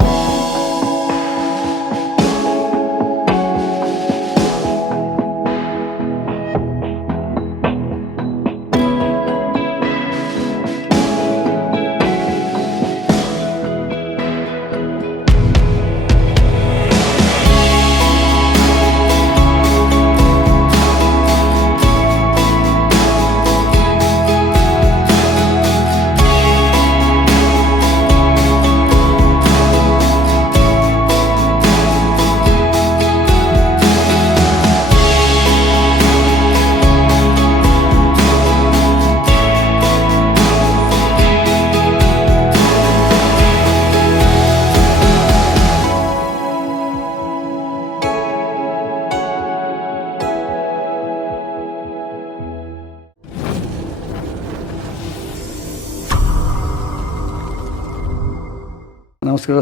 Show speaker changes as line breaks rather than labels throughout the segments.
you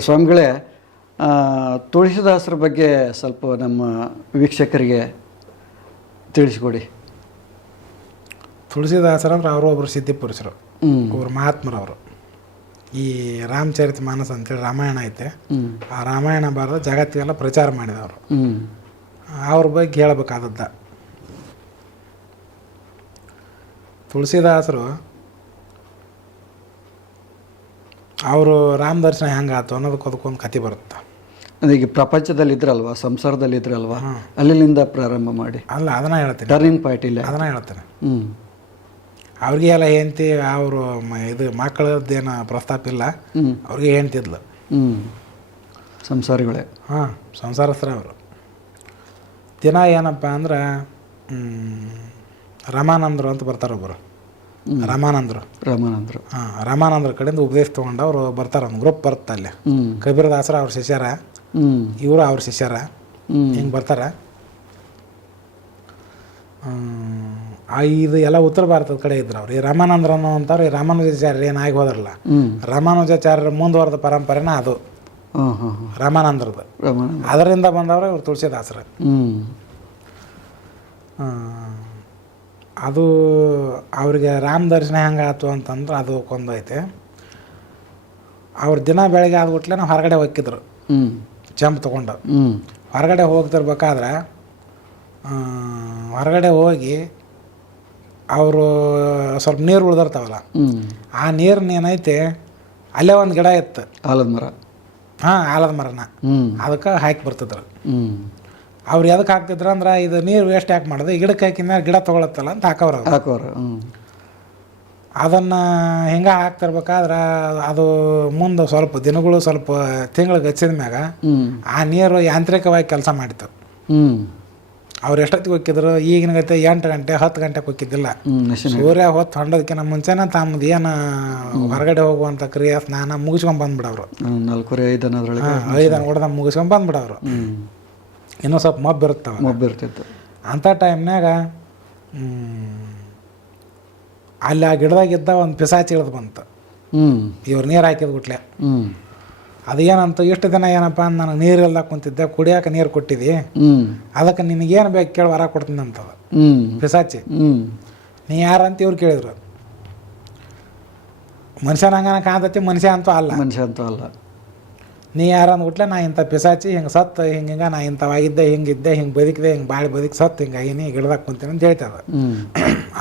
ಸ್ವಾಮಿಗಳೇ ತುಳಸಿದಾಸರ ಬಗ್ಗೆ ಸ್ವಲ್ಪ ನಮ್ಮ ವೀಕ್ಷಕರಿಗೆ ತಿಳಿಸ್ಕೊಡಿ
ಅಂದ್ರೆ ಅವರು ಒಬ್ಬರು ಸಿದ್ಧಿ ಪುರುಷರು ಒಬ್ಬರು ಮಹಾತ್ಮರವರು ಈ ರಾಮಚರಿತ ಮಾನಸ ಅಂತೇಳಿ ರಾಮಾಯಣ ಐತೆ ಆ ರಾಮಾಯಣ ಬಾರದ ಜಗತ್ತಿಗೆಲ್ಲ ಪ್ರಚಾರ ಮಾಡಿದವರು ಅವ್ರ ಬಗ್ಗೆ ಹೇಳಬೇಕಾದದ್ದ ತುಳಸಿದಾಸರು ಅವರು ರಾಮ ದರ್ಶನ ಹೆಂಗೆ ಆಯ್ತು ಅನ್ನೋದಕ್ಕೆ ಅದಕ್ಕೊಂದು ಕತೆ ಬರುತ್ತೆ
ಈಗ ಪ್ರಪಂಚದಲ್ಲಿ ಇದ್ರಲ್ವಾ ಸಂಸಾರದಲ್ಲಿ ಇದ್ರಲ್ವಾ ಅಲ್ಲಿಂದ ಪ್ರಾರಂಭ ಮಾಡಿ
ಅಲ್ಲ ಅದನ್ನ ಹೇಳ್ತೇನೆ
ಟರ್ನಿಂಗ್ ಪಾಯಿಂಟ್ ಇಲ್ಲ
ಅದನ್ನ ಹೇಳ್ತೇನೆ ಹ್ಞೂ ಅವ್ರಿಗೆ ಎಲ್ಲ ಹೆಂಡತಿ ಅವರು ಇದು ಮಕ್ಕಳದ್ದೇನು ಪ್ರಸ್ತಾಪ ಇಲ್ಲ ಅವ್ರಿಗೆ ಹೆಂಡ್ತಿದ್ಲು ಹ್ಞೂ ಸಂಸಾರಿಗಳೇ ಹಾಂ ಸಂಸಾರಸ್ತ್ರ ಅವರು ದಿನ ಏನಪ್ಪ ಅಂದ್ರೆ ರಮಾನಂದರು ಅಂತ ಬರ್ತಾರೆ ಒಬ್ಬರು ರಾಮಾನಂದರು ರಾಮಾನಂದರು ಹಾಂ ರಾಮಾನಂದ್ರ ಕಡೆಯಿಂದ ಉಪದೇಶ ತೊಗೊಂಡು ಅವರು ಬರ್ತಾರೆ ಒಂದು ಗ್ರೂಪ್ ಬರ್ತಾ ಅಲ್ಲಿ ದಾಸರ ಅವ್ರ ಶಿಷ್ಯರ ಇವರು ಅವ್ರ ಶಿಷ್ಯರ ಹಿಂಗೆ ಬರ್ತಾರೆ ಇದು ಎಲ್ಲ ಉತ್ತರ ಭಾರತದ ಕಡೆ ಇದ್ರು ಅವ್ರು ಈ ರಾಮಾನಂದ್ರ ಅನ್ನೋವಂಥವ್ರು ಈ ರಾಮಾನುಜಾಚಾರ್ಯ ಏನಾಗಿ ಹೋದ್ರಲ್ಲ ರಾಮಾನುಜಾಚಾರ್ಯರ ಮುಂದುವರೆದ ಪರಂಪರೆನ ಅದು ರಾಮಾನಂದ್ರದ್ದು ಅದರಿಂದ ಬಂದವರು ಇವ್ರು ಹ್ಞೂ ಅದು ಅವ್ರಿಗೆ ರಾಮ ದರ್ಶನ ಹೆಂಗೆ ಆಯ್ತು ಅಂತಂದ್ರೆ ಅದು ಕೊಂದೈತೆ ಅವ್ರ ದಿನ ಬೆಳಗ್ಗೆ ಆದ್ಗುಟ್ಲೆ ನಾವು ಹೊರಗಡೆ ಹೋಗಿದ್ರು ಚಂಪ್ ತೊಗೊಂಡು ಹೊರಗಡೆ ಹೋಗ್ತಿರ್ಬೇಕಾದ್ರೆ ಹೊರಗಡೆ ಹೋಗಿ ಅವರು ಸ್ವಲ್ಪ ನೀರು ಉಳ್ದಿರ್ತಾವಲ್ಲ ಆ ನೀರನ್ನ ಏನೈತೆ ಅಲ್ಲೇ ಒಂದು ಗಿಡ ಇತ್ತು ಆಲದ ಮರ ಹಾಂ ಆಲದ ಮರನ ಅದಕ್ಕೆ ಹಾಕಿ ಬರ್ತಿದ್ರು ಅವ್ರು ಯಾವ್ದಕ್ಕೆ ಹಾಕ್ತಿದ್ರು ಅಂದ್ರೆ ಇದು ನೀರು ವೇಸ್ಟ್ ಯಾಕೆ ಮಾಡೋದು ಗಿಡಕ್ಕೆ ಹಾಕಿದ ಗಿಡ ತಗೊಳತ್ತಲ್ಲ ಅಂತ ಹಾಕೋರು ಹಾಕೋರು ಅದನ್ನು ಹಿಂಗೆ ಹಾಕ್ತಿರ್ಬೇಕಾದ್ರೆ ಅದು ಮುಂದೆ ಸ್ವಲ್ಪ ದಿನಗಳು ಸ್ವಲ್ಪ ತಿಂಗಳು ಗಚ್ಚಿದ ಮ್ಯಾಗ ಆ ನೀರು ಯಾಂತ್ರಿಕವಾಗಿ ಕೆಲಸ ಮಾಡಿತ್ತು ಅವ್ರ ಅವ್ರು ಎಷ್ಟೊತ್ತಿಗೆ ಹೋಗಿದ್ರು ಈಗಿನ ಗತೆ ಎಂಟು ಗಂಟೆ ಹತ್ತು ಗಂಟೆಗೆ ಹೋಗಿದ್ದಿಲ್ಲ ಸೂರ್ಯ ಹೊತ್ತು ಹೊಂಡೋದಕ್ಕಿಂತ ಮುಂಚೆನ ತಮ್ಮದು ಏನ ಹೊರಗಡೆ ಹೋಗುವಂತ ಕ್ರಿಯೆ ಸ್ನಾನ ಮುಗಿಸ್ಕೊಂಡ್ ಬಂದ್ಬಿಡವ್ರು ನಾಲ್ಕೂವರೆ ಐದು ಮುಗಿಸ್ಕೊಂಡ್ ಬಂದ್ಬಿಡವ್ರು ಇನ್ನೂ ಸ್ವಲ್ಪ ಮಬ್ಬು ಇರ್ತವೆ ಮಬ್ಬು ಇರ್ತಿತ್ತು ಅಂಥ ಟೈಮ್ನಾಗ ಅಲ್ಲಿ ಆ ಗಿಡದಾಗಿದ್ದ ಒಂದು ಪಿಸಾಚಿ ಇಳಿದು ಬಂತು ಹ್ಞೂ ಇವ್ರು ನೀರು ಹಾಕಿದ್ ಗುಟ್ಲೆ ಹ್ಞೂ ಏನಂತ ಇಷ್ಟು ದಿನ ಏನಪ್ಪ ನಾನು ನೀರಿಲ್ಲ ಕುಂತಿದ್ದೆ ಕುಡಿಯಾಕ ನೀರು ಕೊಟ್ಟಿದ್ದಿ ಅದಕ್ಕೆ ನಿನಗೇನು ಬೇಕು ಕೇಳಿ ವರ ಕೊಡ್ತೀನಿ ಅಂತದ ಪಿಸಾಚಿ ನೀ ಯಾರಂತ ಇವ್ರು ಕೇಳಿದ್ರು ಮನುಷ್ಯನ ಹಂಗನ ಮನುಷ್ಯ ಅಂತೂ ಅಲ್ಲ ಮನುಷ್ಯ ಅಂತೂ ಅಲ್ಲ ನೀ ಯಾರು ಅಂದ್ಬಿಟ್ಲೆ ನಾ ಇಂಥ ಪಿಸಾಚಿ ಹಿಂಗೆ ಸತ್ತು ಹಿಂಗೆ ಹಿಂಗೆ ನಾ ಇಂಥವಾಗಿದ್ದೆ ಹಿಂಗಿದ್ದೆ ಹಿಂಗೆ ಬದುಕಿದೆ ಹಿಂಗೆ ಬಾಳಿ ಬದುಕಿ ಸತ್ತು ಹಿಂಗೆ ಏನೇ ಗಿಡದಾಗ ಕುಂತೀನಿ ಅಂತ ಹೇಳ್ತದ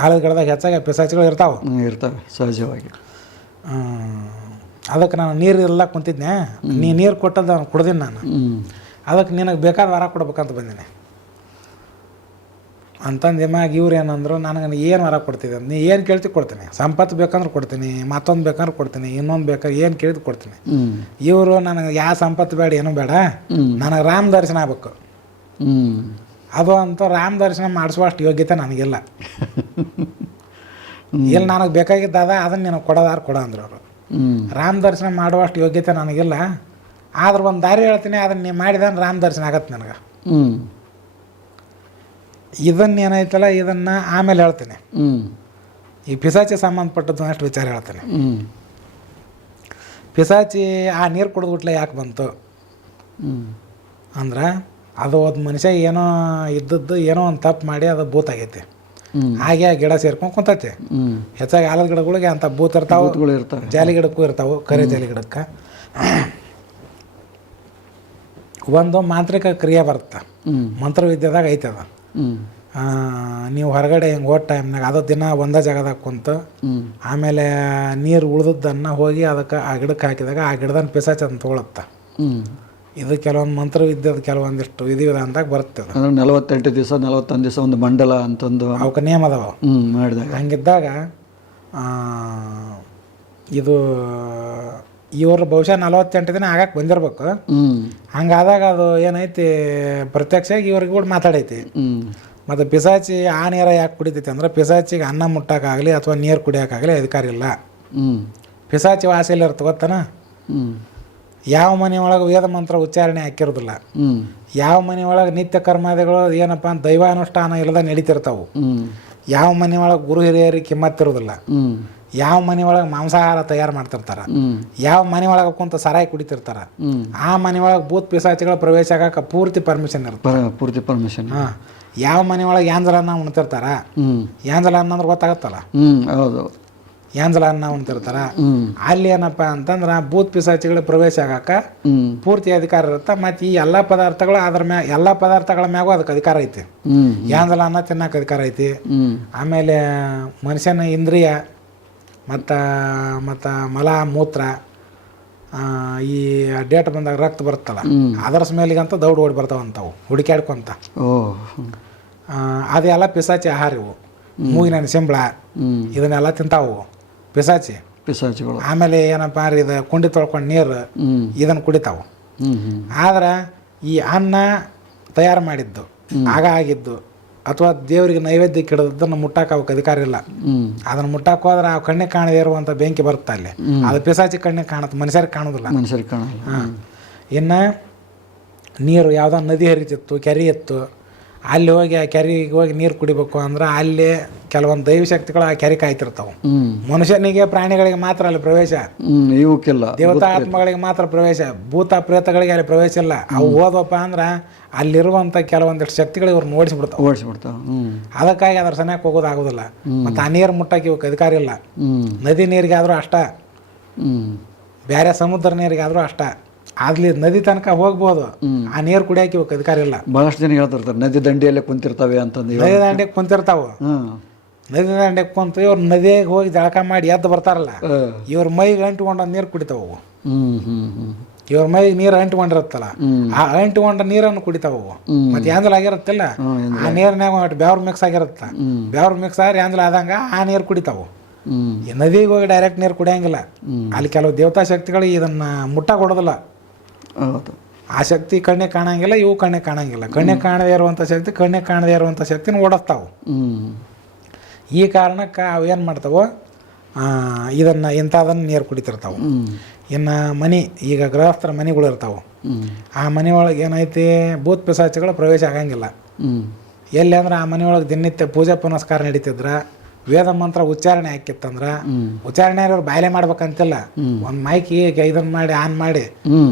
ಆಳದ ಗಿಡದಾಗ ಹೆಚ್ಚಾಗ ಪಿಸಾಚಿಗಳು ಇರ್ತಾವೆ
ಇರ್ತಾವೆ ಸಹಜವಾಗಿ
ಅದಕ್ಕೆ ನಾನು ನೀರು ಇಲ್ಲ ಕುಂತಿದ್ದೆ ನೀ ನೀರು ಕೊಟ್ಟದ್ದು ನಾನು ಕುಡ್ದೀನಿ ನಾನು ಅದಕ್ಕೆ ನಿನಗೆ ಬೇಕಾದ ವಾರ ಕೊಡ್ಬೇಕಂತ ಬಂದೀನಿ ಅಂತಂದು ಮ್ಯಾಗ ಇವ್ರು ಏನಂದ್ರು ನನಗೆ ಏನು ಮರ ಕೊಡ್ತಿದ್ದೆ ನೀ ಏನು ಕೇಳ್ತಿ ಕೊಡ್ತೀನಿ ಸಂಪತ್ತು ಬೇಕಂದ್ರೆ ಕೊಡ್ತೀನಿ ಮತ್ತೊಂದು ಬೇಕಂದ್ರೆ ಕೊಡ್ತೀನಿ ಇನ್ನೊಂದು ಬೇಕಾದ್ರೆ ಏನು ಕೇಳಿದ್ ಕೊಡ್ತೀನಿ ಇವರು ನನಗೆ ಯಾವ ಸಂಪತ್ತು ಬೇಡ ಏನೂ ಬೇಡ ನನಗೆ ರಾಮ ದರ್ಶನ ಆಗ್ಬೇಕು ಅದು ಅಂತ ರಾಮ ದರ್ಶನ ಮಾಡಿಸುವಷ್ಟು ಯೋಗ್ಯತೆ ನನಗಿಲ್ಲ ಇಲ್ಲಿ ನನಗೆ ಬೇಕಾಗಿದ್ದಾದ ಅದನ್ನು ನಿನಗೆ ಕೊಡೋದಾರು ಕೊಡ ಅಂದ್ರು ಅವರು ರಾಮ ದರ್ಶನ ಮಾಡುವಷ್ಟು ಯೋಗ್ಯತೆ ನನಗಿಲ್ಲ ಆದ್ರೆ ಒಂದು ದಾರಿ ಹೇಳ್ತೀನಿ ಅದನ್ನ ನೀ ಮಾಡಿದ ರಾಮ ದರ್ಶನ ಆಗತ್ತೆ ನನಗೆ ಇದನ್ನ ಏನಾಯ್ತಲ್ಲ ಇದನ್ನ ಆಮೇಲೆ ಹೇಳ್ತೇನೆ ಈ ಪಿಸಾಚಿ ಸಂಬಂಧಪಟ್ಟದ್ದು ಅಷ್ಟು ವಿಚಾರ ಹೇಳ್ತೇನೆ ಪಿಸಾಚಿ ಆ ನೀರು ಕುಡಿದ್ಬಿಟ್ಲೆ ಯಾಕೆ ಬಂತು ಅಂದ್ರೆ ಅದು ಒಂದು ಮನುಷ್ಯ ಏನೋ ಇದ್ದದ್ದು ಏನೋ ಒಂದು ತಪ್ಪು ಮಾಡಿ ಅದು ಆಗೈತಿ ಹಾಗೆ ಆ ಗಿಡ ಸೇರ್ಕೊಂಡು ಕುಂತೈತಿ ಹೆಚ್ಚಾಗಿ ಆಲದ ಗಿಡಗಳಿಗೆ ಅಂತ ಭೂತ್ ಇರ್ತಾವ ಜಾಲಿ ಗಿಡಕ್ಕೂ ಇರ್ತಾವೆ ಕರಿ ಜಾಲಿ ಗಿಡಕ್ಕೆ ಒಂದು ಮಾಂತ್ರಿಕ ಕ್ರಿಯೆ ಬರುತ್ತೆ ಮಂತ್ರವಿದ್ಯದಾಗ ಐತೆ ಅದು ನೀವು ಹೊರಗಡೆ ಹಿಂಗೆ ಹೋದ ಟೈಮ್ನಾಗ ಅದು ದಿನ ಒಂದೇ ಜಾಗದಾಗ ಕುಂತು ಆಮೇಲೆ ನೀರು ಉಳ್ದದ್ದನ್ನು ಹೋಗಿ ಅದಕ್ಕೆ ಆ ಗಿಡಕ್ಕೆ ಹಾಕಿದಾಗ ಆ ಗಿಡದನ್ನ ಪಿಸ ಚಂದ ತೊಗೊಳತ್ತ ಇದು ಕೆಲವೊಂದು ಮಂತ್ರ ಇದ್ದದ್ದು ಕೆಲವೊಂದಿಷ್ಟು ವಿಧಿ ವಿಧಾನದಾಗ ಬರುತ್ತೆ
ಅಂದ್ರೆ ನಲವತ್ತೆಂಟು ದಿವಸ ನಲವತ್ತೊಂದು ದಿವಸ ಒಂದು ಮಂಡಲ ಅಂತಂದು
ಅವಕ್ಕೆ ನಿಯಮ ಅದಾವ ಮಾಡಿದಾಗ ಹಂಗಿದ್ದಾಗ ಇದು ಇವರು ಬಹುಶಃ ನಲವತ್ತೆಂಟು ದಿನ ಆಗಕ್ಕೆ ಬಂದಿರ್ಬೇಕು ಹಂಗಾದಾಗ ಅದು ಏನೈತಿ ಪ್ರತ್ಯಕ್ಷ ಇವ್ರಿಗೆ ಕೂಡ ಮಾತಾಡೈತಿ ಮತ್ತು ಪಿಸಾಚಿ ಆ ನೀರ ಯಾಕೆ ಕುಡಿತೈತಿ ಅಂದ್ರೆ ಪಿಸಾಚಿಗೆ ಅನ್ನ ಮುಟ್ಟಕ್ಕಾಗಲಿ ಅಥವಾ ನೀರು ಕುಡಿಯೋಕ್ಕಾಗಲಿ ಅಧಿಕಾರ ಇಲ್ಲ ಪಿಸಾಚಿ ವಾಸಿಯಲ್ಲಿ ಇರ್ತ ಗೊತ್ತಾನ ಯಾವ ಮನೆಯೊಳಗೆ ವೇದ ಮಂತ್ರ ಉಚ್ಚಾರಣೆ ಹಾಕಿರೋದಿಲ್ಲ ಯಾವ ಮನೆಯೊಳಗೆ ನಿತ್ಯ ಕರ್ಮಾದಿಗಳು ಏನಪ್ಪ ದೈವಾನುಷ್ಠಾನ ಇಲ್ಲದ ನಡೀತಿರ್ತಾವೆ ಯಾವ ಮನೆಯೊಳಗೆ ಗುರು ಹಿರಿಯರಿಗೆ ಕಿಮ್ಮತ್ತಿರೋದಿಲ್ಲ ಯಾವ ಮನೆ ಮಾಂಸಾಹಾರ ತಯಾರು ಮಾಡ್ತಿರ್ತಾರ ಯಾವ ಮನೆ ಒಳಗೆ ಕುಂತ ಸರಾಯಿ ಕುಡಿತಿರ್ತಾರ ಆ ಮನೆ ಒಳಗೆ ಭೂತ್ ಪಿಸಾಚಿಗಳ ಪ್ರವೇಶ ಆಗಾಕ ಪೂರ್ತಿ ಪರ್ಮಿಷನ್
ಇರ್ತಾರ ಪೂರ್ತಿ ಪರ್ಮಿಷನ್ ಹಾ
ಯಾವ ಮನೆ ಒಳಗೆ ಯಾಂಜಲ ಅನ್ನ ಉಣ್ತಿರ್ತಾರ ಯಾಂಜಲ ಅನ್ನ ಅಂದ್ರೆ ಗೊತ್ತಾಗತ್ತಲ್ಲ ಹೌದು ಯಾಂಜಲ ಅನ್ನ ಉಣ್ತಿರ್ತಾರ ಅಲ್ಲಿ ಏನಪ್ಪಾ ಅಂತಂದ್ರ ಭೂತ್ ಪಿಸಾಚಿಗಳ ಪ್ರವೇಶ ಆಗಾಕ ಪೂರ್ತಿ ಅಧಿಕಾರ ಇರುತ್ತೆ ಮತ್ತೆ ಈ ಎಲ್ಲಾ ಪದಾರ್ಥಗಳು ಅದ್ರ ಮ್ಯಾಗ ಎಲ್ಲಾ ಪದಾರ್ಥಗಳ ಮ್ಯಾಗೂ ಅದಕ್ಕೆ ಅಧಿಕಾರ ಐತಿ ಯಾಂಜಲ ಅನ್ನ ತಿನ್ನಕ್ ಅಧಿಕಾರ ಐತಿ ಆಮೇಲೆ ಮನುಷ್ಯನ ಇಂದ್ರಿಯ ಮತ್ತು ಮತ್ತು ಮಲ ಮೂತ್ರ ಈ ಡೇಟ್ ಬಂದಾಗ ರಕ್ತ ಬರುತ್ತಲ್ಲ ಅದರ ಸ್ಮೇಲಿಗಂತ ದೌಡ್ ಓಡಿ ಬರ್ತಾವಂತವು ಹುಡುಕ್ಯಾಡ್ಕೊಂತ ಅದೆಲ್ಲ ಪಿಸಾಚಿ ಆಹಾರ ಇವು ಮೂಗಿನ ಸಿಂಬಳ ಇದನ್ನೆಲ್ಲ ತಿಂತಾವು ಪಿಸಾಚಿ ಪಿಸಾಚಿಗಳು ಆಮೇಲೆ ಏನಪ್ಪ ರೀ ಇದು ಕುಂಡಿ ತೊಳ್ಕೊಂಡು ನೀರು ಇದನ್ನು ಕುಡಿತಾವು ಆದ್ರೆ ಈ ಅನ್ನ ತಯಾರು ಮಾಡಿದ್ದು ಆಗ ಆಗಿದ್ದು ಅಥವಾ ದೇವರಿಗೆ ನೈವೇದ್ಯಕ್ಕೆ ಇಡೋದನ್ನು ಮುಟ್ಟಾಕ ಅವಕ್ಕೆ ಅಧಿಕಾರ ಇಲ್ಲ ಅದನ್ನ ಮುಟ್ಟಾಕ ಹೋದ್ರೆ ಆ ಕಣ್ಣಿಗೆ ಕಾಣದೇ ಇರುವಂತ ಬೆಂಕಿ ಬರುತ್ತೆ ಅಲ್ಲಿ ಅದು ಪಿಸಾಚಿ ಕಣ್ಣೆ ಕಾಣುತ್ತೆ ಮನುಷ್ಯರಿಗೆ ಕಾಣೋದಿಲ್ಲ ಮನುಷ್ಯರಿಗೆ ಕಾಣ ಇನ್ನ ನೀರು ಯಾವುದೋ ನದಿ ಹರಿತಿತ್ತು ಕೆರೆ ಇತ್ತು ಅಲ್ಲಿ ಹೋಗಿ ಆ ಕೆರೆಗೆ ಹೋಗಿ ನೀರು ಕುಡಿಬೇಕು ಅಂದ್ರೆ ಅಲ್ಲಿ ಕೆಲವೊಂದು ಶಕ್ತಿಗಳು ಆ ಕೆರೆ ಕಾಯ್ತಿರ್ತಾವ ಮನುಷ್ಯನಿಗೆ ಪ್ರಾಣಿಗಳಿಗೆ ಮಾತ್ರ ಅಲ್ಲಿ ಪ್ರವೇಶ ಇವಕ್ಕೆಲ್ಲ ದೇವತಾ ಆತ್ಮಗಳಿಗೆ ಮಾತ್ರ ಪ್ರವೇಶ ಭೂತ ಪ್ರೇತಗಳಿಗೆ ಅಲ್ಲಿ ಪ್ರವೇಶ ಇಲ್ಲ ಅವು ಓದಪ್ಪ ಅಂದ್ರೆ ಅಲ್ಲಿರುವಂತ ಕೆಲವೊಂದಿಷ್ಟು ಶಕ್ತಿಗಳು ಇವ್ರನ್ನ ಓಡಿಸ್ಬಿಡ್ತಾವ ಓಡಿಸ್ಬಿಡ್ತಾವ ಅದಕ್ಕಾಗಿ ಅದ್ರ ಸನ್ಯಾಕ ಹೋಗೋದಾಗುದಿಲ್ಲ ಮತ್ತೆ ಆ ನೀರು ಮುಟ್ಟಕ್ಕೆ ಇವಕ್ಕೆ ಅಧಿಕಾರ ಇಲ್ಲ ನದಿ ನೀರಿಗೆ ಆದ್ರೂ ಅಷ್ಟ ಬೇರೆ ಸಮುದ್ರ ನೀರಿಗಾದರೂ ಅಷ್ಟ ಆಗ್ಲಿ ನದಿ ತನಕ ಹೋಗ್ಬೋದು ಆ ನೀರು ಕುಡಿಯಾಕಿ ಹೋಗಿ ಅಧಿಕಾರಿ ಇಲ್ಲ
ಬಹಳಷ್ಟು ಜನ ಹೇಳ್ತಿರ್ತಾರೆ ನದಿ ದಂಡೆಯಲ್ಲೇ ಕುಂತಿರ್ತವೆ ಅಂತಂದು
ನದಿ ದಂಡೆಗೆ ಕುಂತಿರ್ತಾವ ನದಿ ದಂಡೆ ಕುಂತು ಇವ್ರು ನದಿಯಾಗ ಹೋಗಿ ಜಳಕ ಮಾಡಿ ಎದ್ದು ಬರ್ತಾರಲ್ಲ ಇವ್ರ ಮೈಗೆ ಅಂಟ್ಕೊಂಡು ನೀರು ಕುಡಿತಾವು ಇವ್ರ ಮೈಗೆ ನೀರು ಅಂಟುಕೊಂಡಿರತ್ತಲ್ಲ ಆ ಅಂಟುಕೊಂಡ ನೀರನ್ನು ಕುಡಿತಾವು ಮತ್ತೆ ಯಾಂದಲ್ ಆಗಿರುತ್ತಲ್ಲ ಆ ನೀರ್ನಾಗ ಬೆವ್ರ ಮಿಕ್ಸ್ ಆಗಿರತ್ತ ಬೆವ್ರ ಮಿಕ್ಸ್ ಆಗಿ ಯಾಂದಲ್ ಆದಂಗ ಆ ನೀರು ಕುಡಿತಾವು ನದಿಗೆ ಹೋಗಿ ಡೈರೆಕ್ಟ್ ನೀರು ಕುಡಿಯಂಗಿಲ್ಲ ಅಲ್ಲಿ ಕೆಲವು ದೇವತಾ ಶಕ್ತಿಗಳು ಇದನ್ನ ಮುಟ್ಟ ಕೊಡೋದಿಲ್ಲ ಹೌದು ಆ ಶಕ್ತಿ ಕಣ್ಣೆ ಕಾಣಂಗಿಲ್ಲ ಇವು ಕಣ್ಣೆ ಕಾಣಂಗಿಲ್ಲ ಕಣ್ಣೆ ಕಾಣದೇ ಇರುವಂಥ ಶಕ್ತಿ ಕಣ್ಣೆ ಕಾಣದೇ ಇರುವಂಥ ಶಕ್ತಿನ ಓಡಿಸ್ತಾವೆ ಈ ಕಾರಣಕ್ಕೆ ಅವು ಏನು ಇದನ್ನು ಇಂಥದನ್ನು ನೀರು ಕುಡಿತಿರ್ತಾವೆ ಇನ್ನು ಮನೆ ಈಗ ಗೃಹಸ್ಥರ ಮನೆಗಳು ಇರ್ತಾವೆ ಆ ಮನೆಯೊಳಗೆ ಏನೈತಿ ಭೂತ್ ಪಿಸಾಚಗಳು ಪ್ರವೇಶ ಆಗಂಗಿಲ್ಲ ಎಲ್ಲಿ ಅಂದ್ರೆ ಆ ಮನೆಯೊಳಗೆ ದಿನನಿತ್ಯ ಪೂಜಾ ಪುನಸ್ಕಾರ ನಡೀತಿದ್ರೆ ವೇದ ಮಂತ್ರ ಉಚ್ಚಾರಣೆ ಹಾಕಿತ್ತಂದ್ರ ಉಚ್ಚಾರಣೆ ಅವ್ರು ಬಾಯಲೆ ಮಾಡ್ಬೇಕಂತಿಲ್ಲ ಒಂದು ಮೈಕ್ ಈಗ ಮಾಡಿ ಆನ್ ಮಾಡಿ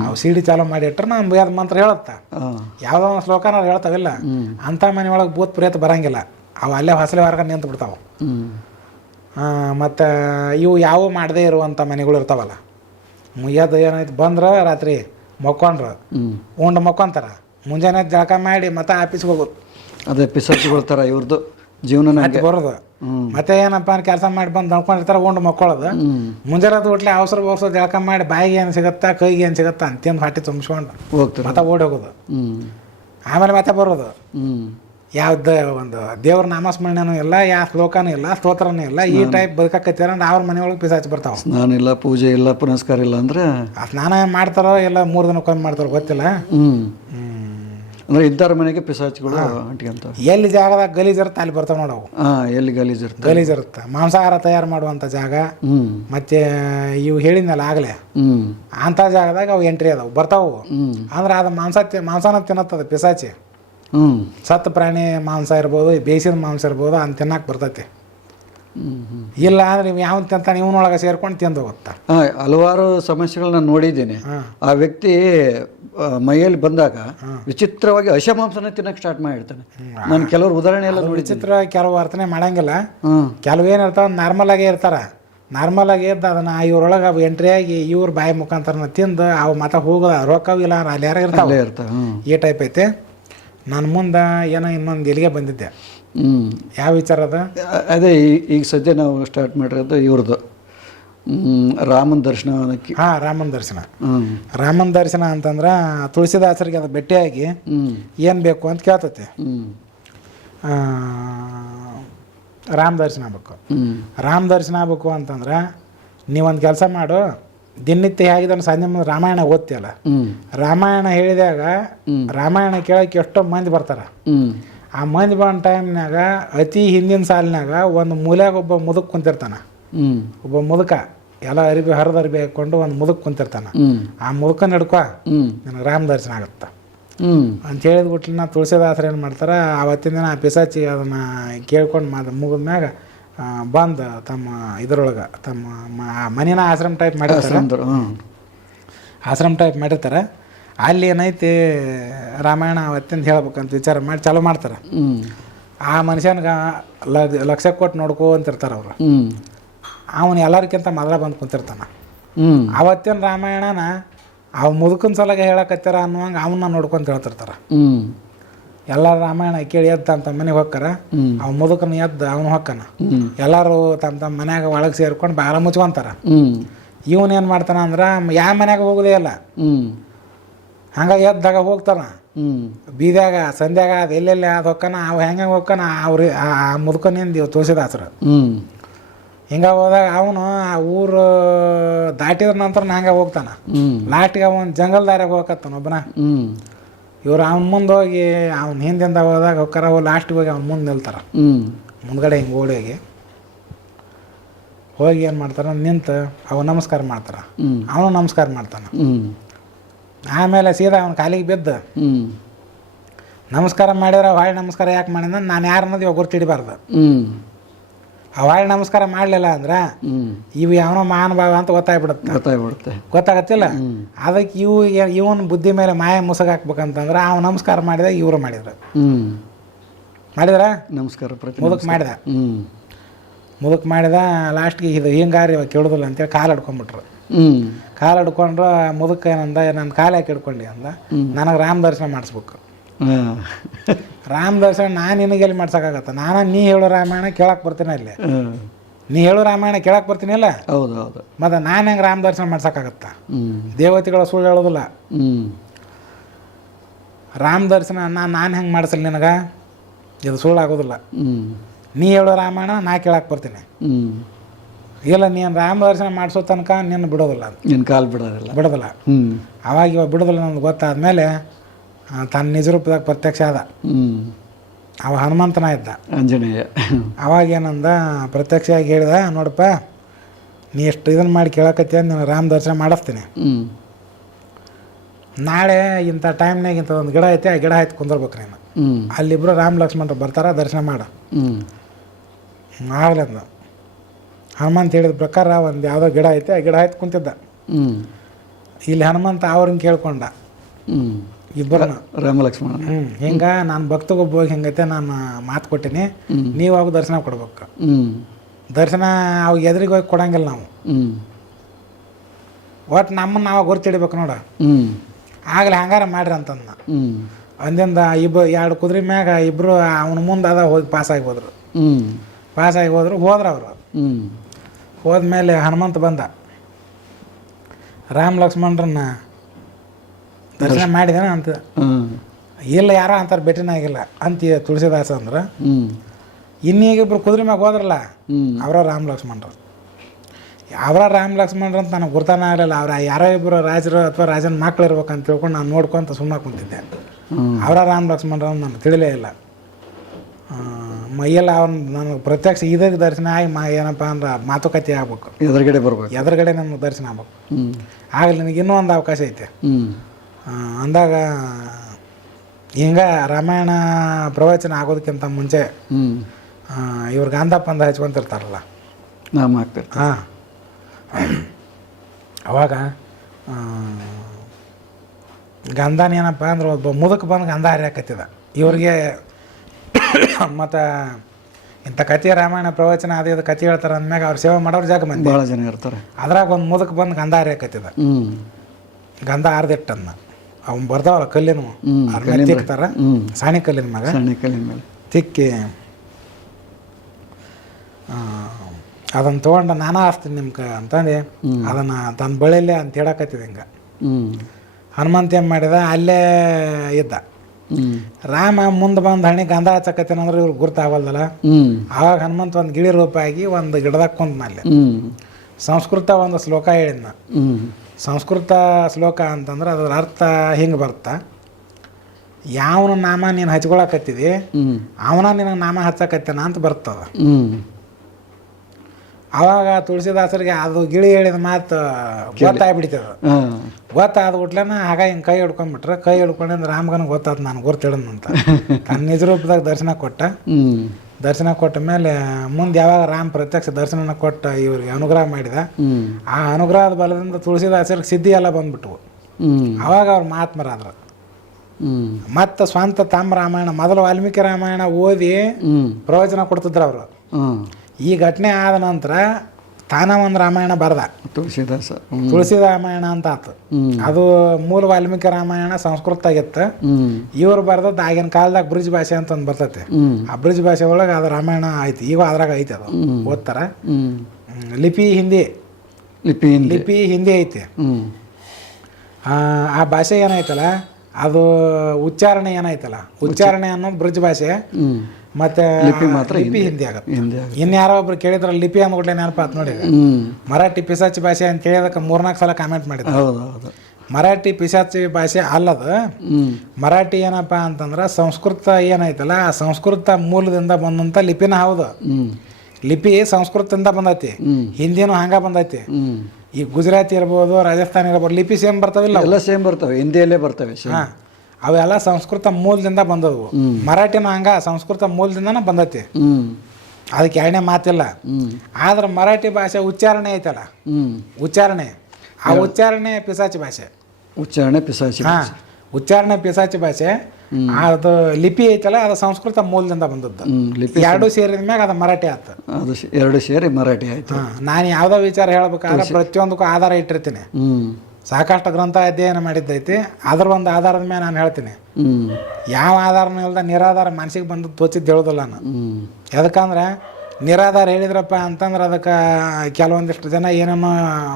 ಅವು ಸಿಡಿ ಚಾಲೂ ಮಾಡಿ ಇಟ್ರೆ ನಮ್ಮ ವೇದ ಮಂತ್ರ ಹೇಳುತ್ತ ಯಾವ್ದೋ ಒಂದು ಶ್ಲೋಕನ ಹೇಳ್ತಾವಿಲ್ಲ ಅಂಥ ಮನೆಯೊಳಗೆ ಭೂತ್ ಪ್ರೇತ ಬರಂಗಿಲ್ಲ ಅವು ಅಲ್ಲೇ ಹೊಸಲೆ ಹೊರಗೆ ನಿಂತು ಬಿಡ್ತಾವ ಮತ್ತು ಇವು ಯಾವ ಮಾಡದೇ ಇರುವಂತ ಮನೆಗಳು ಇರ್ತಾವಲ್ಲ ಮುಯ್ಯದ ಏನಾಯ್ತು ಬಂದ್ರೆ ರಾತ್ರಿ ಮಕ್ಕೊಂಡ್ರು ಉಂಡು ಮಕ್ಕೊಂತಾರ ಮುಂಜಾನೆ ಜಳಕ ಮಾಡಿ ಮತ್ತೆ ಆಫೀಸ್ಗೆ ಹೋಗೋದು
ಅದೇ ಪಿಸರ್ಚ್ಕೊಳ್ತಾರ ಇವ್ರದ್ದು ಜೀವನ
ಬರೋದು ಮತ್ತೆ ಏನಪ್ಪ ಕೆಲಸ ಮಾಡಿ ಬಂದು ದಳ್ಕೊಂಡಿರ್ತಾರೆ ಉಂಡು ಮಕ್ಕೊಳ್ಳೋದು ಮುಂಜಾನೆ ಒಟ್ಲೆ ಅವಸರ ಬೋಗ್ಸೋದು ಜಳಕ ಮಾಡಿ ಬಾಯಿಗೆ ಏನು ಸಿಗುತ್ತಾ ಕೈಗೆ ಏನು ಸಿಗುತ್ತಾ ಅಂತೇನು ಹಾಟಿ ತುಂಬಿಸ್ಕೊಂಡು ಮತ್ತೆ ಓಡಿ ಹೋಗೋದು ಆಮೇಲೆ ಮತ್ತೆ ಬರೋದು ಯಾವ್ದು ಒಂದು ದೇವ್ರ ನಾಮಸ್ಮರಣೆನೂ ಇಲ್ಲ ಯಾವ ಶ್ಲೋಕನೂ ಇಲ್ಲ ಸ್ತೋತ್ರನೂ ಇಲ್ಲ ಈ ಟೈಪ್ ಬದುಕತ್ತೀರ ಅಂದ್ರೆ ಅವ್ರ ಮನೆಯೊಳಗೆ ಪಿಸಾಚಿ ಬರ್ತಾವ
ಸ್ನಾನ ಇಲ್ಲ ಪೂಜೆ ಇಲ್ಲ ಪುನಸ್ಕಾರ ಇಲ್ಲ ಅಂದ್ರೆ
ಸ್ನಾನ ಮಾಡ್ತಾರೋ ಇಲ್ಲ ಮೂರು ದಿನಕ್ಕೊಮ್ಮೆ ಮಾಡ್ತಾರೋ ಗೊತ್ತಿಲ್ಲ ಹ್ಞೂ
ಅಂದ್ರೆ ಇದ್ದಾರ ಮನೆಗೆ ಪಿಸಾಚಿಗಳು
ಅಂಟ್ಕೊಂತ ಎಲ್ಲಿ ಜಾಗದಾಗ ಗಲೀಜ್ ಇರುತ್ತೆ ಅಲ್ಲಿ ಬರ್ತಾವ ನೋಡವು
ಎಲ್ಲಿ ಗಲೀಜ್ ಇರುತ್ತೆ
ಗಲೀಜ್ ಇರುತ್ತೆ ಮಾಂಸಾಹಾರ ತಯಾರು ಮಾಡುವಂತ ಜಾಗ ಮತ್ತೆ ಇವು ಹೇಳಿದ್ನಲ್ಲ ಆಗ್ಲೇ ಅಂತ ಜಾಗದಾಗ ಅವು ಎಂಟ್ರಿ ಅದಾವು ಬರ್ತಾವು ಅಂದ್ರೆ ಅದು ಮಾಂಸ ತಿ- ಮಾಂಸನ ತಿನ್ನತ್ತದ ಪಿಸಾಚಿ ಹ್ಞೂ ಪ್ರಾಣಿ ಮಾಂಸ ಇರ್ಬೋದು ಬೇಯಿಸಿದ ಮಾಂಸ ಇರ್ಬೋದು ಅಂತ ತಿನ್ನಕ್ಕೆ ಬರ್ತೈತಿ ಇಲ್ಲ ಅಂದ್ರೆ ನೀವು ಯಾವ ತಿಂತ ಇವನೊಳಗೆ ಸೇರ್ಕೊಂಡು ತಿಂದು ಹೋಗುತ್ತಾ
ಹಲವಾರು ಸಮಸ್ಯೆಗಳನ್ನ ನೋಡಿದ್ದೀನಿ ಆ ವ್ಯಕ್ತಿ ಮೈಯಲ್ಲಿ ಬಂದಾಗ ವಿಚಿತ್ರವಾಗಿ ಹಸಮಾಂಸನ ತಿನ್ನಕ್ಕೆ ಸ್ಟಾರ್ಟ್ ಮಾಡಿರ್ತಾನೆ ನಾನು ಕೆಲವರು ಉದಾಹರಣೆ ಎಲ್ಲ ನೋಡಿ
ವಿಚಿತ್ರ ಕೆಲವು ಅರ್ಥನೆ ಮಾಡಂಗಿಲ್ಲ ಕೆಲವು ಏನಿರ್ತಾವ ನಾರ್ಮಲ್ ಆಗೇ ಇರ್ತಾರ ನಾರ್ಮಲ್ ಆಗಿ ಇದ್ದ ಅದನ್ನ ಇವ್ರೊಳಗೆ ಎಂಟ್ರಿ ಆಗಿ ಇವ್ರ ಬಾಯಿ ಮುಖಾಂತರ ತಿಂದು ಅವು ಮತ್ತೆ ಹೋಗೋದ ರೊಕ್ಕವಿಲ್ಲ ಅಲ್ಲಿ ಯಾರಾಗ ಇರ್ತಾವೆ ಈ ಟೈಪ್ ಐತೆ ನನ್ನ ಮುಂದೆ ಏನೋ ಇನ್ನೊಂದು ಎಲ್ಲಿಗೆ ಬಂದಿದ್ದೆ ಹ್ಞೂ ಯಾವ ವಿಚಾರ ಅದ
ಅದೇ ಈಗ ಸದ್ಯ ನಾವು ಸ್ಟಾರ್ಟ್ ಮಾಡಿರೋದು ಇವ್ರದ್ದು ರಾಮನ ದರ್ಶನ
ಹಾಂ ರಾಮನ ದರ್ಶನ ರಾಮನ ದರ್ಶನ ಅಂತಂದ್ರೆ ತುಳಸಿದಾಸರಿಗೆ ಅದು ಭೇಟಿಯಾಗಿ ಏನು ಬೇಕು ಅಂತ ಕೇಳ್ತತಿ ರಾಮ ದರ್ಶನ ಆಗ್ಬೇಕು ರಾಮ ದರ್ಶನ ಆಗ್ಬೇಕು ಅಂತಂದ್ರೆ ನೀವೊಂದು ಕೆಲಸ ಮಾಡು ದಿನನಿತ್ಯ ಹೇಗಿದ್ದಾನೆ ಸಾಧ್ಯ ರಾಮಾಯಣ ಓದ್ತಿಯಲ್ಲ ರಾಮಾಯಣ ಹೇಳಿದಾಗ ರಾಮಾಯಣ ಕೇಳೋಕೆ ಎಷ್ಟೋ ಮಂದಿ ಬರ್ತಾರೆ ಆ ಮಂದಿ ಬಂದ ಟೈಮ್ನಾಗ ಅತಿ ಹಿಂದಿನ ಸಾಲಿನಾಗ ಒಂದು ಮೂಲ್ಯಾಗ ಒಬ್ಬ ಮುದುಕ್ ಕುಂತಿರ್ತಾನ ಒಬ್ಬ ಮುದುಕ ಎಲ್ಲ ಅರಿಬಿ ಹರಿದ ಅರಿಬಿ ಹಾಕೊಂಡು ಒಂದು ಮುದುಕ್ ಕುಂತಿರ್ತಾನ ಆ ಮುದುಕ ನಡ್ಕ ನನಗೆ ರಾಮ ದರ್ಶನ ಆಗುತ್ತ ಅಂತ ಹೇಳಿದ ನಾ ತುಳಸಿದಾಸರು ಏನು ಮಾಡ್ತಾರೆ ಅವತ್ತಿನ ದಿನ ಆ ಪಿಸಾಚಿ ಅದನ್ನ ಕೇಳ್ಕೊಂಡು ಮಾದ ಮುಗಿದ ಮ್ಯಾಗ ಬಂದ ತಮ್ಮ ಇದರೊಳಗೆ ತಮ್ಮ ಮನೇನ ಆಶ್ರಮ ಟೈಪ್ ಮಾಡಿರ್ತಾರೆ ಆಶ್ರಮ ಟೈಪ್ ಮಾಡಿರ್ತಾರೆ ಅಲ್ಲಿ ಏನೈತಿ ರಾಮಾಯಣ ಅವತ್ತಿಂದ ಹೇಳ್ಬೇಕಂತ ವಿಚಾರ ಮಾಡಿ ಚಾಲೂ ಮಾಡ್ತಾರೆ ಆ ಮನುಷ್ಯನ್ಗೆ ಲಕ್ಷ ಕೊಟ್ಟು ಇರ್ತಾರ ಅವರು ಅವನು ಎಲ್ಲರಿಗಿಂತ ಮೊದಲ ಬಂದು ಕುಂತಿರ್ತಾನೆ ಅವತ್ತಿನ ರಾಮಾಯಣನ ಅವ್ ಮುದುಕನ ಸಲಗ ಹೇಳಕತ್ತೀರ ಅನ್ನುವಂಗ ಅವನ್ನ ನೋಡ್ಕೊಂತ ಹೇಳ್ತಿರ್ತಾರ ಎಲ್ಲಾರು ರಾಮಾಯಣ ಕೇಳಿ ಎದ್ದು ತಮ್ಮ ತಮ್ಮ ಮನೆಗೆ ಹೋಗ್ತಾರ ಅವ್ ಮುದುಕನ ಎದ್ದು ಅವನು ಹೊಕ್ಕನ ಎಲ್ಲರೂ ತಮ್ಮ ತಮ್ಮ ಮನ್ಯಾಗ ಒಳಗೆ ಸೇರ್ಕೊಂಡು ಬಾಳ ಮುಚ್ಕೊಂತಾರ ಇವನ್ ಏನು ಮಾಡ್ತಾನ ಅಂದ್ರ ಯಾವ ಮನ್ಯಾಗ ಹೋಗುದೇ ಇಲ್ಲ ಹಂಗಾಗಿ ಎದ್ದಾಗ ಹೋಗ್ತಾನ ಬೀದ್ಯಾಗ ಸಂಧ್ಯಾಗ ಅದು ಎಲ್ಲೆಲ್ಲಿ ಅದು ಹೊಕ್ಕನ ಅವು ಹೆಂಗೆ ಹೋಗ್ಕನ ಅವ್ರಿ ಆ ಮುದುಕನಿಂದ ಇವ್ ತೋರಿಸಿದಾಸ್ರು ಹಿಂಗೆ ಹೋದಾಗ ಅವನು ಆ ಊರು ದಾಟಿದ ನಂತರ ಹಂಗೆ ಹೋಗ್ತಾನ ಅವನ್ ಜಂಗಲ್ ದಾರ ಹೋಗಕತ್ತಾನ ಒಬ್ಬನ ಇವ್ರು ಅವನ ಮುಂದೆ ಹೋಗಿ ಅವನು ಹಿಂದಿಂದ ಹೋದಾಗ ಹೋಗ್ಕರ ಹೋಗಿ ಲಾಸ್ಟಿಗೆ ಹೋಗಿ ಅವ್ನ ಮುಂದೆ ನಿಲ್ತಾರ ಮುಂದ್ಗಡೆ ಹಿಂಗೆ ಓಡಿ ಹೋಗಿ ಏನು ಮಾಡ್ತಾರ ನಿಂತು ಅವು ನಮಸ್ಕಾರ ಮಾಡ್ತಾರ ಅವನು ನಮಸ್ಕಾರ ಮಾಡ್ತಾನ ಆಮೇಲೆ ಸೀದಾ ಅವ್ನ ಕಾಲಿಗೆ ಬಿದ್ದು ನಮಸ್ಕಾರ ಮಾಡಿದ್ರೆ ಹೊಳ್ಳಿ ನಮಸ್ಕಾರ ಯಾಕೆ ಮಾಡಿದ ನಾನು ಯಾರು ಅನ್ನೋದು ಇವಾಗ ಗುರ್ತಿಡಬಾರ್ದು ಹೊಳ್ಳಿ ನಮಸ್ಕಾರ ಮಾಡಲಿಲ್ಲ ಅಂದ್ರೆ ಇವು ಯಾವನೋ ಮಹಾನುಭಾವ ಅಂತ ಗೊತ್ತಾಗ್ಬಿಡುತ್ತೆ ಗೊತ್ತಾಗ್ಬಿಡುತ್ತೆ ಗೊತ್ತಾಗತ್ತಿಲ್ಲ ಅದಕ್ಕೆ ಇವು ಇವನ ಬುದ್ಧಿ ಮೇಲೆ ಮಾಯ ಮುಸುಗ ಹಾಕ್ಬೇಕಂತಂದ್ರೆ ಅವ್ನು ನಮಸ್ಕಾರ ಮಾಡಿದ ಇವರು ಮಾಡಿದ್ರು ಮಾಡಿದ್ರ ನಮಸ್ಕಾರ ಮುದುಕ್ ಮಾಡಿದ ಮುದುಕ್ ಮಾಡಿದ ಲಾಸ್ಟ್ಗೆ ಇದು ಇವಾಗ ಕೇಳುದಿಲ್ಲ ಅಂತೇಳಿ ಕಾಲು ಹಿಡ್ಕೊಂಡ್ಬಿಟ್ರು ಕಾಲು ಹಿಡ್ಕೊಂಡ್ರ ಮುದುಕ ಏನಂದ ನನ್ನ ಕಾಲು ಯಾಕೆ ಅಂದ ನನಗೆ ರಾಮ ದರ್ಶನ ಮಾಡಿಸ್ಬೇಕು ರಾಮ ದರ್ಶನ ನಾನು ನಿನಗೆಲ್ಲಿ ಮಾಡ್ಸೋಕ್ಕಾಗತ್ತೆ ನಾನು ನೀ ಹೇಳು ರಾಮಾಯಣ ಕೇಳಕ್ಕೆ ಬರ್ತೀನಿ ಅಲ್ಲಿ ನೀ ಹೇಳು ರಾಮಾಯಣ ಕೇಳಕ್ಕೆ ಬರ್ತೀನಿ ಹೌದು ಹೌದು ಮತ್ತೆ ನಾನು ಹೆಂಗೆ ರಾಮ ದರ್ಶನ ಮಾಡ್ಸೋಕ್ಕಾಗತ್ತ ದೇವತೆಗಳ ಸುಳ್ಳು ಹೇಳೋದಿಲ್ಲ ರಾಮ ದರ್ಶನ ನಾನು ನಾನು ಹೆಂಗೆ ಮಾಡಿಸಲಿ ನಿನಗೆ ಇದು ಸುಳ್ಳು ಆಗೋದಿಲ್ಲ ನೀ ಹೇಳು ರಾಮಾಯಣ ನಾ ಕೇಳಕ್ಕೆ ಬರ್ತೀನಿ ಇಲ್ಲ ನೀನು ರಾಮ ದರ್ಶನ ಮಾಡಿಸೋ ತನಕ ನಿನ್ನ ಬಿಡೋದಿಲ್ಲ
ನಿನ್ನ ಕಾಲು ಬಿಡೋದಿಲ್ಲ
ಬಿಡೋದಿಲ್ಲ ಅವಾಗ ಇವಾಗ ಬಿಡೋದಿಲ್ಲ ನನಗೆ ಗೊತ್ತಾದ ಮೇಲೆ ತನ್ನ ನಿಜ ರೂಪದಾಗ ಪ್ರತ್ಯಕ್ಷ ಆದ ಅವ ಹನುಮಂತನ ಇದ್ದ ಆಂಜನೇಯ ಅವಾಗ ಏನಂದ ಪ್ರತ್ಯಕ್ಷ ಆಗಿ ಹೇಳಿದ ನೋಡಪ್ಪ ನೀ ಎಷ್ಟು ಇದನ್ನು ಮಾಡಿ ಕೇಳಕತ್ತಿ ಅಂತ ನಾನು ರಾಮ ದರ್ಶನ ಮಾಡಿಸ್ತೀನಿ ನಾಳೆ ಇಂಥ ಟೈಮ್ನಾಗ ಇಂಥ ಒಂದು ಗಿಡ ಐತೆ ಆ ಗಿಡ ಆಯ್ತು ಕುಂದರ್ಬೇಕು ನೀನು ಅಲ್ಲಿಬ್ರು ರಾಮ ಲಕ್ಷ್ಮಣರು ಬರ್ತಾರ ದರ್ಶನ ಮಾಡು ಆಗಲಿ ಹನುಮಂತ ಹೇಳಿದ ಪ್ರಕಾರ ಒಂದು ಯಾವುದೋ ಗಿಡ ಐತೆ ಆ ಗಿಡ ಆಯ್ತು ಕುಂತಿದ್ದ ಇಲ್ಲಿ ಹನುಮಂತ ಅವ್ರನ್ನ ಕೇಳ್ಕೊಂಡ ಇಬ್ಬರ ರಾಮ ಲಕ್ಷ್ಮಣ ಹ್ಞೂ ನಾನು ಭಕ್ತಗೊಬ್ಬ ಹೋಗಿ ಹಿಂಗೈತೆ ನಾನು ಮಾತು ಕೊಟ್ಟಿನಿ ನೀವು ಅವಾಗ ದರ್ಶನ ಕೊಡ್ಬೇಕು ದರ್ಶನ ಅವಾಗ ಎದುರಿಗೆ ಹೋಗಿ ಕೊಡಂಗಿಲ್ಲ ನಾವು ಒಟ್ಟು ನಮ್ಮನ್ನ ನಾವು ಗುರ್ತಿಡ್ಬೇಕು ನೋಡ ಆಗಲೇ ಹಂಗಾರ ಮಾಡ್ರಿ ಅಂತಂದ ಅಂದಿಂದ ಇಬ್ಬ ಎರಡು ಕುದುರೆ ಮ್ಯಾಗ ಇಬ್ಬರು ಅವನ ಮುಂದೆ ಅದ ಹೋಗಿ ಪಾಸ್ ಆಗಿ ಹೋದ್ರು ಪಾಸ್ ಆಗಿ ಹೋದ್ರು ಹೋದ್ರ ಅವರು ಹೋದ್ಮೇಲೆ ಹನುಮಂತ ಬಂದ ರಾಮ ಲಕ್ಷ್ಮಣರನ್ನ ದರ್ಶನ ಮಾಡಿದ ಅಂತ ಇಲ್ಲ ಯಾರೋ ಅಂತಾರೆ ಭೇಟಿನ ಆಗಿಲ್ಲ ಅಂತ ತುಳಸಿದಾಸ ಅಂದ್ರೆ ಇನ್ನೀಗಿಬ್ರು ಕುದುರೆ ಮ್ಯಾಗ ಹೋದ್ರಲ್ಲ ಅವರ ರಾಮ ಲಕ್ಷ್ಮಣರು ಯಾವ್ರ ರಾಮ ಲಕ್ಷ್ಮಣರು ಅಂತ ನನಗೆ ಗುರ್ತಾನ ಆಗಲಿಲ್ಲ ಅವ್ರ ಯಾರೋ ಇಬ್ಬರು ರಾಜರು ಅಥವಾ ರಾಜನ ಮಕ್ಳು ಅಂತ ತಿಳ್ಕೊಂಡು ನಾನು ನೋಡ್ಕೊಂತ ಸುಮ್ಮನೆ ಕುಂತಿದ್ದೆ ಅವರ ರಾಮ ಲಕ್ಷ್ಮಣರು ನಾನು ತಿಳಿಲೇ ಇಲ್ಲ ಮೈಯಲ್ಲಿ ಅವನು ನನಗೆ ಪ್ರತ್ಯಕ್ಷ ಇದಕ್ಕೆ ದರ್ಶನ ಆಗಿ ಮಾ ಏನಪ್ಪ ಅಂದ್ರೆ ಮಾತುಕತೆ ಆಗ್ಬೇಕು
ಎದುರುಗಡೆ ಬರ್ಬೇಕು
ಎದುರುಗಡೆ ನಮ್ಮ ದರ್ಶನ ಆಗ್ಬೇಕು ಆಗಲಿ ನನಗೆ ಇನ್ನೂ ಒಂದು ಅವಕಾಶ ಐತೆ ಅಂದಾಗ ಹಿಂಗೆ ರಾಮಾಯಣ ಪ್ರವಚನ ಆಗೋದಕ್ಕಿಂತ ಮುಂಚೆ ಇವ್ರು ಗಾಂಧಪ್ಪ ಅಂದ ಹಚ್ಕೊಂತಿರ್ತಾರಲ್ಲ
ನಾಮ ಹಾಂ
ಅವಾಗ ಗಂಧನ ಏನಪ್ಪ ಅಂದ್ರೆ ಒಬ್ಬ ಮುದಕ್ಕೆ ಬಂದು ಗಂಧ ಹರಿಯಾಕತ್ತಿದ ಇವ್ರಿಗೆ ಮತ್ತು ಇಂಥ ಕಥೆ ರಾಮಾಯಣ ಪ್ರವಚನ ಅದು ಇದು ಕಥೆ ಹೇಳ್ತಾರೆ ಅಂದ್ಮ್ಯಾಗ ಅವ್ರು ಸೇವೆ ಮಾಡೋರು ಜಾಗ ಮಂದಿ
ಭಾಳ ಜನ ಇರ್ತಾರೆ
ಅದ್ರಾಗ ಒಂದು ಮುದಕ್ಕೆ ಬಂದು ಗಂಧ ಹರಿಯಾಕತ್ತಿದ ಗಂಧ ಆರ್ದಿಟ್ಟನ್ನ ಅವ್ನು ಬರ್ತಾವಲ್ಲ ಕಲ್ಲಿನ ತಿಕ್ತಾರ ಸಾಣಿ ಕಲ್ಲಿನ ಮಗ
ಸಾಣಿ ಕಲ್ಲಿನ ಮೇಲೆ
ತಿಕ್ಕಿ ಅದನ್ನು ತೊಗೊಂಡು ನಾನು ಆಸ್ತೀನಿ ನಿಮ್ಗೆ ಅಂತಂದು ಅದನ್ನ ತನ್ನ ಬಳಿಲೆ ಅಂತ ಹೇಳಕತ್ತಿದೆ ಹಿಂಗೆ ಹನುಮಂತ ಏನು ಮಾಡಿದ ಅಲ್ಲೇ ಇದ್ದ ರಾಮ ಮುಂದೆ ಬಂದು ಹಣಿ ಗಂಧ ಅಂದ್ರೆ ಇವ್ರು ಗುರ್ತಾಗಲ್ದಲ್ಲ ಅವಾಗ ಹನುಮಂತ ಒಂದು ಗಿಳಿ ರೂಪ ಆಗಿ ಒಂದು ಗಿಡದಾಗ ಕುಂತನಲ್ಲಿ ಸಂಸ್ಕೃತ ಒಂದು ಶ್ಲೋಕ ಹೇಳಿದ್ನ ಸಂಸ್ಕೃತ ಶ್ಲೋಕ ಅಂತಂದ್ರೆ ಅದರ ಅರ್ಥ ಹಿಂಗೆ ಬರ್ತ ಯಾವನ ನಾಮ ನೀನು ಹಚ್ಕೊಳಕತ್ತಿದಿ ಅವನ ನಿನಗೆ ನಾಮ ಹಚ್ಚಕತ್ತೇನ ಅಂತ ಬರ್ತದ ಅವಾಗ ತುಳಸಿದಾಸರಿಗೆ ಅದು ಗಿಳಿ ಹೇಳಿದ ಮಾತು ಗೊತ್ತಾಗ್ಬಿಡ್ತದ ಗೊತ್ತಾದ ಗುಟ್ಲನ ಆಗ ಹಿಂಗೆ ಕೈ ಹಿಡ್ಕೊಂಡ್ಬಿಟ್ರೆ ಕೈ ಹಿಡ್ಕೊಂಡಿಂದ ರಾಮಗನ್ ಗೊತ್ತಾದ ನಾನು ಗುರ್ತೇಳಂತ ತನ್ನ ನಿಜ ರೂಪದಾಗ ದರ್ಶನ ಕೊಟ್ಟ ದರ್ಶನ ಕೊಟ್ಟ ಮೇಲೆ ಮುಂದೆ ಯಾವಾಗ ರಾಮ್ ಪ್ರತ್ಯಕ್ಷ ದರ್ಶನ ಕೊಟ್ಟ ಇವ್ರಿಗೆ ಅನುಗ್ರಹ ಮಾಡಿದ ಆ ಅನುಗ್ರಹದ ಬಲದಿಂದ ತುಳಸಿದಾಸರಿಗೆ ಸಿದ್ಧಿ ಎಲ್ಲ ಬಂದ್ಬಿಟ್ವು ಅವಾಗ ಅವ್ರು ಮಹಾತ್ಮರಾದ್ರು ಮತ್ತೆ ಸ್ವಂತ ತಮ್ಮ ರಾಮಾಯಣ ಮೊದಲು ವಾಲ್ಮೀಕಿ ರಾಮಾಯಣ ಓದಿ ಪ್ರವಚನ ಕೊಡ್ತಿದ್ರು ಅವರು ಈ ಘಟನೆ ಆದ ನಂತರ ತಾನ ಒಂದು ರಾಮಾಯಣ ಬರ್ದ ತುಳಸಿದಾಸ ತುಳಸಿ ರಾಮಾಯಣ ಅಂತ ಆತು ಅದು ಮೂಲ ವಾಲ್ಮೀಕಿ ರಾಮಾಯಣ ಸಂಸ್ಕೃತ ಆಗಿತ್ತು ಇವರು ಬರ್ದದ್ದು ಆಗಿನ ಕಾಲದಾಗ ಬ್ರಿಜ್ ಭಾಷೆ ಅಂತ ಒಂದು ಬರ್ತೈತೆ ಆ ಬ್ರಿಜ್ ಭಾಷೆ ಒಳಗೆ ಅದು ರಾಮಾಯಣ ಆಯ್ತು ಈಗ ಅದ್ರಾಗ ಐತೆ ಅದು ಓದ್ತಾರ ಲಿಪಿ ಹಿಂದಿ ಲಿಪಿ ಲಿಪಿ ಹಿಂದಿ ಐತಿ ಆ ಭಾಷೆ ಏನಾಯ್ತಲ್ಲ ಅದು ಉಚ್ಚಾರಣೆ ಏನಾಯ್ತಲ್ಲ ಉಚ್ಚಾರಣೆ ಅನ್ನೋದು ಬ್ರಿಜ್ ಭಾಷೆ ಮತ್ತೆ ಲಿಪಿ ಮಾತ್ರ ಲಿಪಿ ಹಿಂದಿ ಆಗುತ್ತೆ ಇನ್ ಯಾರೋ ಇನ್ಯಾರೋ ಒಬ್ರು ಕೇಳಿದ್ರೆ ಲಿಪಿ ಅಂದ್ಕೊಡ್ಲೆ ನೆನಪು ನೋಡಿ ಮರಾಠಿ ಪಿಸಾಚಿ ಭಾಷೆ ಅಂತ ಹೇಳಿದಕ್ಕೆ ಮೂರ್ನಾಲ್ಕು ಸಲ ಕಾಮೆಂಟ್ ಮಾಡಿದ್ರು ಹೌದು ಮರಾಠಿ ಪಿಸಾಚಿ ಭಾಷೆ ಅಲ್ಲದ ಮರಾಠಿ ಏನಪ್ಪ ಅಂತಂದ್ರೆ ಸಂಸ್ಕೃತ ಏನೈತಲ್ಲ ಆ ಸಂಸ್ಕೃತ ಮೂಲದಿಂದ ಬಂದಂತ ಲಿಪಿನ ಹೌದು ಲಿಪಿ ಸಂಸ್ಕೃತದಿಂದ ಬಂದೈತಿ ಹಿಂದಿನೂ ಹಂಗ ಬಂದೈತಿ ಈ ಗುಜರಾತಿ ಇರ್ಬೋದು ರಾಜಸ್ಥಾನಿ ಇರ್ಬೋದು ಲಿಪಿ ಸೇಮ್ ಬರ್ತಾವಿಲ್ಲ ಎಲ್ಲ
ಸೇಮ್ ಬರ್ತವೆ ಹಿಂದಿಯಲ್ಲೇ ಬರ್ತವೆ ಹಾ
ಅವೆಲ್ಲ ಸಂಸ್ಕೃತ ಮೂಲದಿಂದ ಬಂದದವು ಮರಾಠಿ ಹಂಗ ಸಂಸ್ಕೃತ ಮೂಲದಿಂದನೇ ಬಂದತಿ ಅದಕ್ಕೆ ಎರಡನೇ ಮಾತಿಲ್ಲ ಆದ್ರೆ ಮರಾಠಿ ಭಾಷೆ ಉಚ್ಚಾರಣೆ ಐತಲ್ಲ ಉಚ್ಚಾರಣೆ ಆ ಉಚ್ಚಾರಣೆ ಪಿಸಾಚಿ ಭಾಷೆ
ಉಚ್ಚಾರಣೆ ಪಿಸಾಚಿ ಹಾಂ
ಉಚ್ಚಾರಣೆ ಪಿಸಾಚಿ ಭಾಷೆ ಅದು ಲಿಪಿ ಐತಲ್ಲ ಅದು ಸಂಸ್ಕೃತ ಮೂಲದಿಂದ ಬಂದದ್ದು ಎರಡು ಸೇರಿದ ಮ್ಯಾಗ ಅದು ಮರಾಠಿ ಆಯ್ತು
ಅದು ಎರಡು ಸೇರಿ ಮರಾಠಿ ಆಯ್ತು
ನಾನು ಯಾವ್ದೋ ವಿಚಾರ ಹೇಳ್ಬೇಕಾದ್ರೆ ಪ್ರತಿಯೊಂದಕ್ಕೂ ಆಧಾರ ಇಟ್ಟಿರ್ತೀನಿ ಸಾಕಷ್ಟು ಗ್ರಂಥ ಅಧ್ಯಯನ ಮಾಡಿದ್ದೈತಿ ಅದ್ರ ಒಂದು ಆಧಾರದ ಮೇಲೆ ನಾನು ಹೇಳ್ತೀನಿ ಯಾವ ಆಧಾರನೂ ಇಲ್ಲದ ನಿರಾಧಾರ ಮನಸ್ಸಿಗೆ ಬಂದು ತೋಚಿದ್ದು ಹೇಳೋದಿಲ್ಲ ನಾನು ಯಾಕಂದ್ರೆ ನಿರಾಧಾರ ಹೇಳಿದ್ರಪ್ಪ ಅಂತಂದ್ರೆ ಅದಕ್ಕೆ ಕೆಲವೊಂದಿಷ್ಟು ಜನ ಏನೇನೋ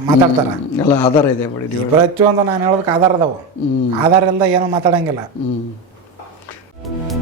ಮಾತಾಡ್ತಾರೆ
ಎಲ್ಲ ಆಧಾರ ಇದೆ
ಪ್ರತಿಯೊಂದು ನಾನು ಹೇಳೋದಕ್ಕೆ ಆಧಾರ ಅದಾವು ಆಧಾರ ಇಲ್ಲದ ಏನೂ ಮಾತಾಡಂಗಿಲ್ಲ